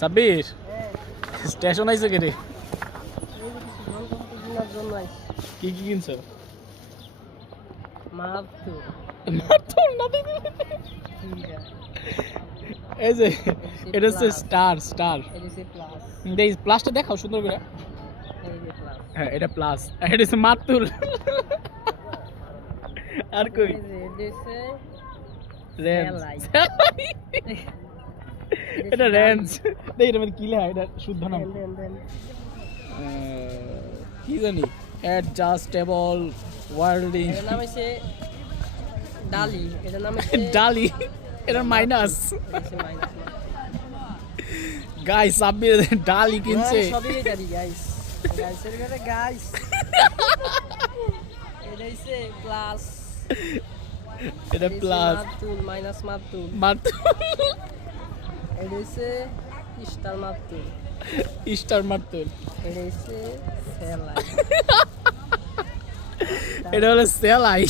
Sabbir station আইছে কে রে? কি কি কিনছো? মারাত্মক মারতো না দিদি। এই যে এটা হচ্ছে স্টার স্টার। এই প্লাসটা দেখাও সুন্দর করে। হ্যাঁ এটা প্লাস, এটা হচ্ছে মাতুল। আর কই রেঞ্জ, এটা রেঞ্জ। দেখ এটা মানে কি লেখা, এটা শুদ্ধ নাম কি জানি, অ্যাডজাস্টেবল ওয়ার্ল্ডিং এটার নাম হচ্ছে ডালি, এটার নাম হচ্ছে ডালি, এটা মাইনাস। মাইনাস। গাইস সাব্বির ডালি কিনছে। সবই ডালি গাইস, গাইসের ঘরে গাইস। এটা হচ্ছে প্লাস, এটা প্লাস মাতুল মাইনাস মাতুল, মাতুল। এটা হচ্ছে স্টার মাতুল, স্টার মাতুল। এটা হচ্ছে সেলাই। এটা হলো সেলাই।